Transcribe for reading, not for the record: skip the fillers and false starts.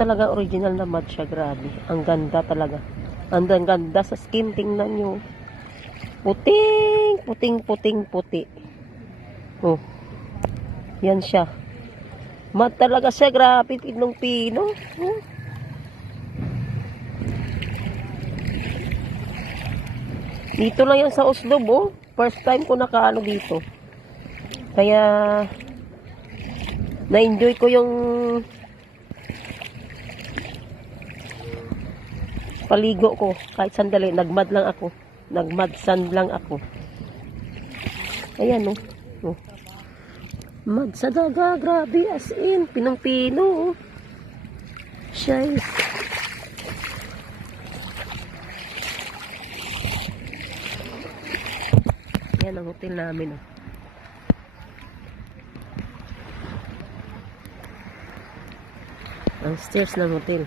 talaga original na mud siya, grabe. Ang ganda talaga. Ang ganda sa skin, tingnan nyo. Puting, puting, puting, puti. Oh. Yan siya. Mud talaga siya, grabe, pinong-pino. Oh. Dito lang yan sa Oslo, oh. First time ko nakaano dito. Kaya na-enjoy ko yung paligo ko. Kahit sandali, nagmad lang ako. Nagmad sand lang ako. Ayan, oh. Oh. Mud sa daga, grabe, as in. Pinong-pino, oh. Shy. Yan ang hotel namin, oh. Ang stairs ng hotel.